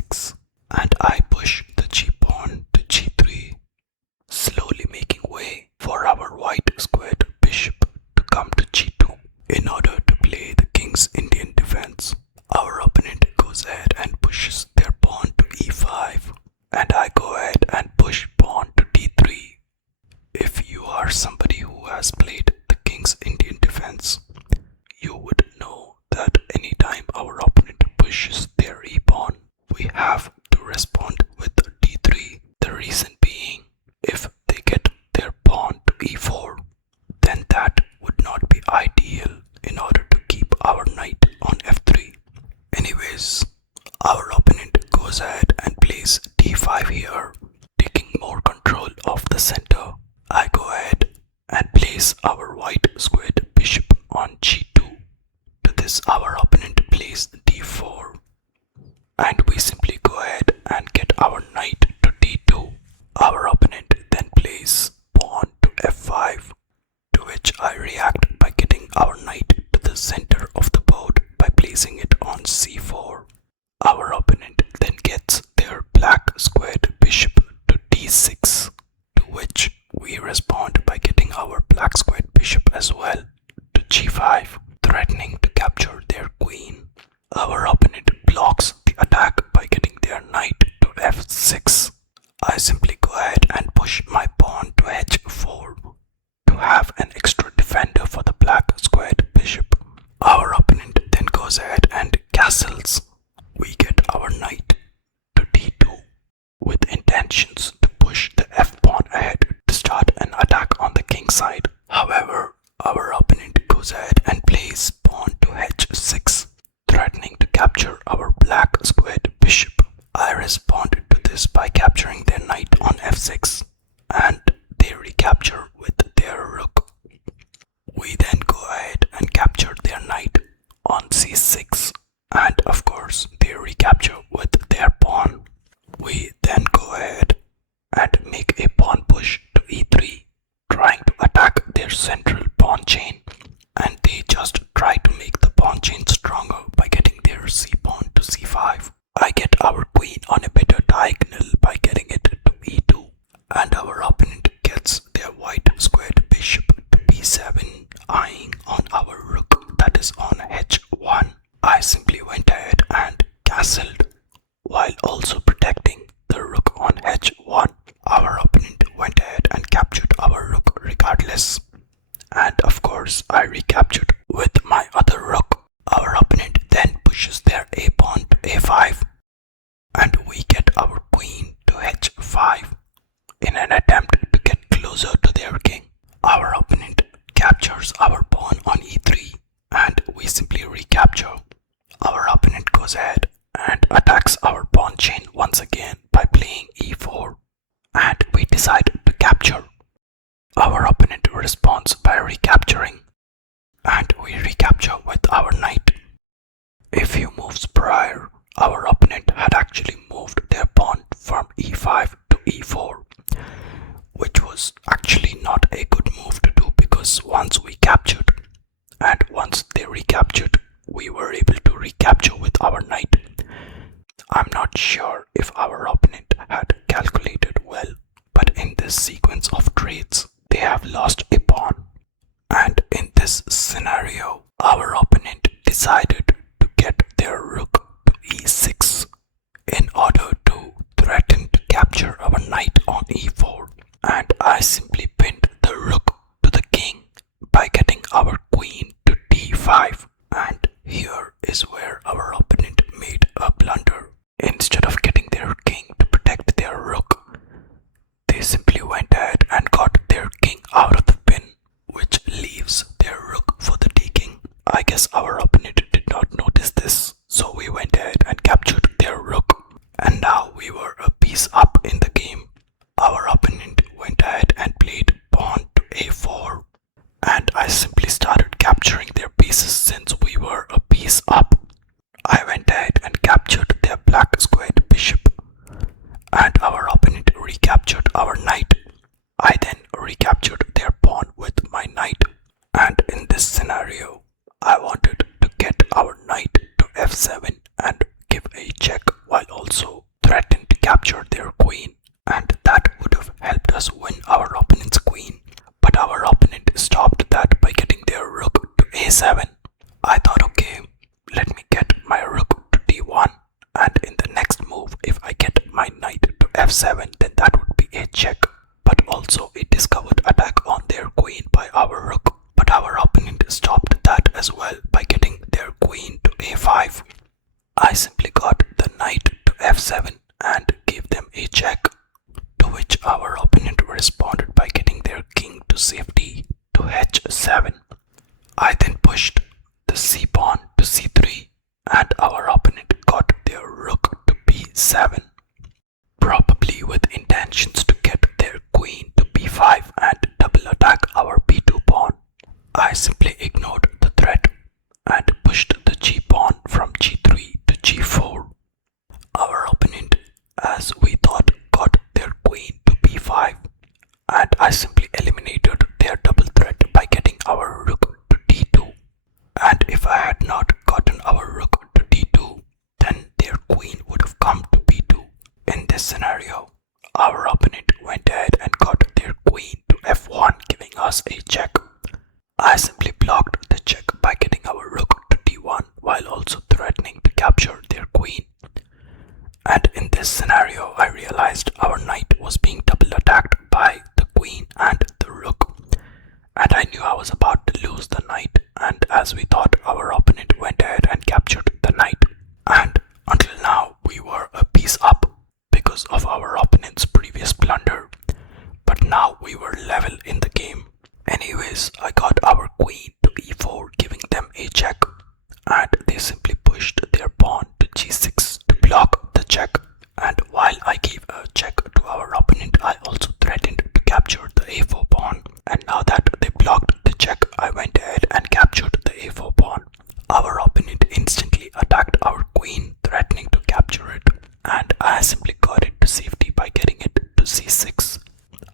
e6 and I push the g pawn to g3, slowly making way for our white squared bishop to come to g2 in order to play the king's Indian defense. Our opponent goes ahead and pushes their pawn to e5 and I go ahead and push pawn to d3. If you are somebody who has played the king's Indian defense, you would know that anytime our opponent pushes their e-pawn, we have to respond with d3. The reason being, if they get their pawn to e4, then that would not be ideal in order to keep our knight on f3. Anyways, our opponent goes ahead and plays d5 here, taking more control of the center. I go ahead and place our white squared bishop on g2. To this, our opponent plays d4 and we simply go ahead and get our knight to d2. Our opponent then plays pawn to f5, to which I react by getting our knight to the center of the board by placing it on c4. Our opponent then gets their black squared bishop to d6, to which we respond by getting our black squared bishop as well to g5, threatening to capture their queen. Our opponent blocks the attack by getting their knight to f6. I simply go ahead and push my pawn to h4 to have an extra defender for the black squared bishop. Our opponent then goes ahead and castles. We get our knight to d2 with intentions to push the f-pawn ahead to start an attack on the king side. However, our opponent goes ahead and plays pawn to h6, threatening to capture our black squared bishop. I responded to this by capturing their knight on f6 and they recapture with their rook. We then go ahead and capture their knight on c6 and of course they recapture with their pawn. We then go ahead and make a pawn push to e3, trying to attack their central pawn chain, and they just try to make the pawn chain stronger by getting their c-pawn to c5. I get our queen on a better diagonal by getting it to e2, and our opponent gets their white squared bishop to b7, eyeing on our rook that is on h1. I simply went ahead and castled while also protecting the rook on h1. Our opponent went ahead and captured our rook regardless, and of course I recaptured with my other rook. Our opponent then pushes their a-pawn to a5 and we get our queen to h5 in an attempt to get closer to their king. Our opponent captures our pawn on e3 and we simply recapture. Our opponent goes ahead and attacks our pawn chain once again by playing e4 and we decide to capture. Our opponent responds by recapturing and we recapture with our knight. A few moves prior, our opponent had actually moved their pawn from e5 to e4, which was actually not a good move to do because once we captured and once they recaptured, we were able to recapture with our knight. I'm not sure if our opponent had calculated well, but in this sequence of trades, they have lost a pawn. And in this scenario, our opponent decided to get their rook to e6 in order to threaten to capture our knight on e4. And I simply pinned the rook to the king by getting our queen to d5. And here is where our opponent made a blunder. Instead of getting their king to protect their rook, they simply went ahead and got their king out of the pin, which leaves their rook for the taking. I guess our opponent did not notice this, so we went ahead and captured their rook. And now we were a piece up in the game. Our opponent went ahead and played pawn to a4, and I simply started capturing their pieces since we were a piece up. I went ahead and captured their black squared bishop, and our opponent recaptured our knight. I then recaptured their pawn with my knight, and in this scenario, I wanted to get our knight to f7 and give a check while also capture their queen, and that would have helped us win our opponent's queen. But our opponent stopped that by getting their rook to a7. I thought, okay, let me get my rook to d1, and in the next move, if I get my knight to f7, then that would be a check. But also a discovered attack on their queen by our rook. But our opponent stopped that as well by getting their queen to a5. I simply got the knight to f7 and gave them a check, to which our opponent responded by getting their king to safety to h7. I then pushed the c pawn to c3, and our opponent got their rook to b7, probably with intentions to get their queen to b5 and double attack our b2 pawn. I simply ignored the threat and pushed the g pawn from g3 to g4. Our opponent, as we thought, got their queen to b5, and I simply eliminated their double threat by getting our rook to d2. And if I had not gotten our rook to d2, then their queen would have come to b2. In this scenario, our opponent went ahead and got their queen to f1, giving us a check. I simply blocked the check by getting our rook to d1 while also threatening to capture their queen. And in this scenario, I realized our knight was being double attacked by the queen and the rook. And I knew I was about to lose the knight, and as we thought, our opponent went ahead and captured the knight. And until now, we were a piece up because of our opponent's previous blunder. But now we were level in the game. Anyways, I got our queen to e4, giving them a check, and they simply pushed their pawn to g6 to block the check. And while I gave a check to our opponent, I also threatened to capture the a4 pawn. And now that they blocked the check, I went ahead and captured the a4 pawn. Our opponent instantly attacked our queen, threatening to capture it, and I simply got it to safety by getting it to c6.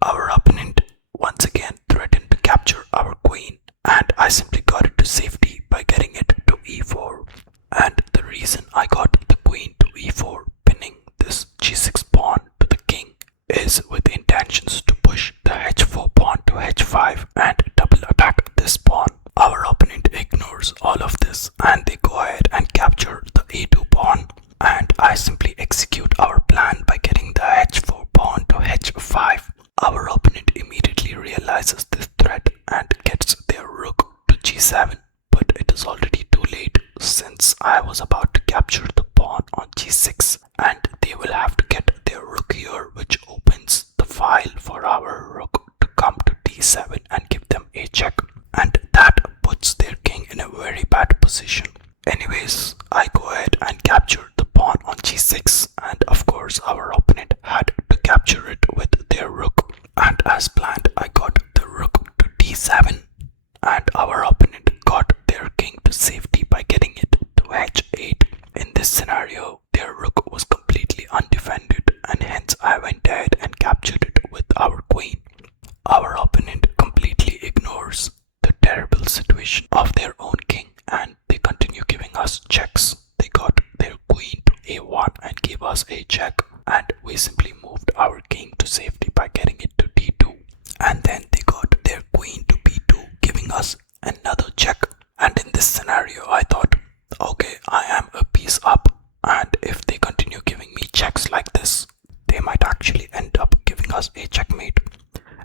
Our opponent once again threatened to capture our queen, and I simply got it to safety by getting it to e4. And the reason I got the queen to e4, pinning this g6 pawn to the king, is with intentions to push the h4 pawn to h5 and double attack this pawn. Our opponent ignores all of this, and they go ahead and capture the a2 pawn, and I simply execute our plan by getting the h4 pawn to h5. Our opponent immediately realizes this threat and gets their rook to g7, but it is already too late since I was about to capture the pawn on g6, and they will have to get their rook here, which opens the file for our rook to come to d7 and give them a check, and that puts their king in a very bad position. Anyways, I go ahead and capture the pawn on g6, and of course our opponent had to capture it with their rook. And as planned, I got the rook to d7, and our opponent got their king to safety by getting it to h8. In this scenario, their rook was completely undefended, and hence I went ahead and captured it with our queen. Our opponent completely ignores the terrible situation of their own king, and they continue giving us checks. They got their queen to a1 and gave us a check, and we simply moved our king to safety by getting it to d2. And then they got their queen to b2, giving us another check. And in this scenario, I thought, okay, I am a piece up, and if they continue giving me checks like this, they might actually end up giving us a checkmate.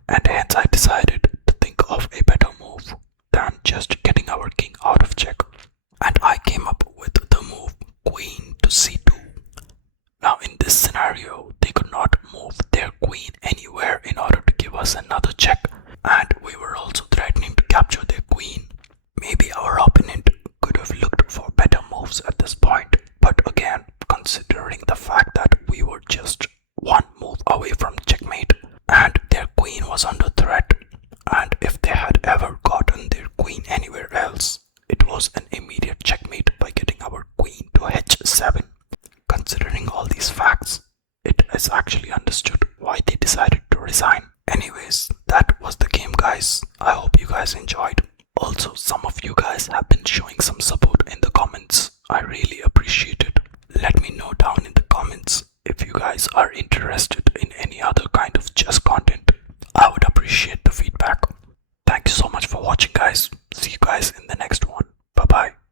And hence I decided to think of a better move than just getting our king out of check. And I came up with the move queen to c2. Now in this scenario, they could not move their queen anywhere in order to give us another check, and we were also threatening to capture their queen. Maybe our opponent could have looked for better moves at this point, but again, considering the fact that we were just one move away from checkmate and their queen was under threat, and if they had ever gotten their queen anywhere else, it was an immediate checkmate by getting our queen to h7. Considering all these facts, it is actually understood why they decided to resign. Anyways, that was the game, guys. I hope you guys enjoyed. Also, some of you guys have been showing some support in the comments. I really appreciate it. Let me know down in the comments if you you guys are interested in any other kind of chess content,